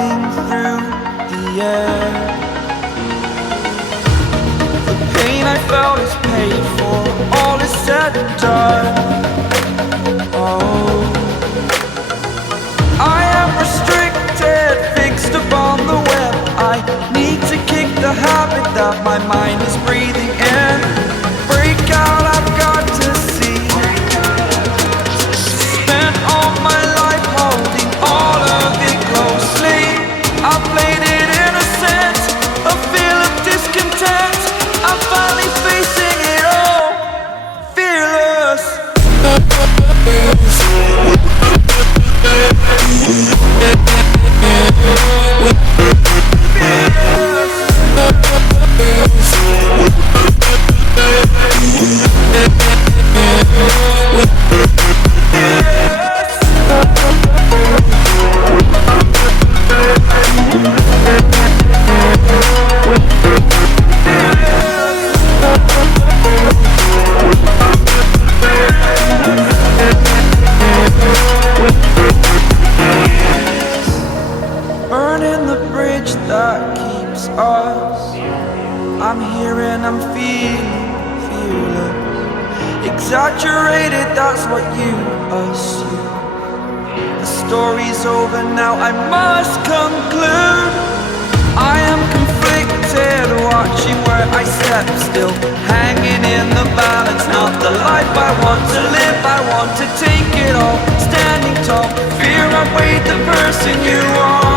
falling through the air. The pain I felt is paid for, all is said and done. Oh, I am restricted, fixed upon the web. I need to kick the habit that my mind is breathing in. Break out, I've got to see. Spent all my life holding all of it closely. I played it innocent, a feel of discontent. I'm finally facing it all, fearless. Burning the bridge that keeps us. I'm here and I'm feeling fearless. Exaggerated, that's what you assume. The story's over now, I must conclude. I am conflicted, watching where I step still, hanging in the balance. Not the life I want to live, I want to take it all. Standing tall, fear I weighed the person you are.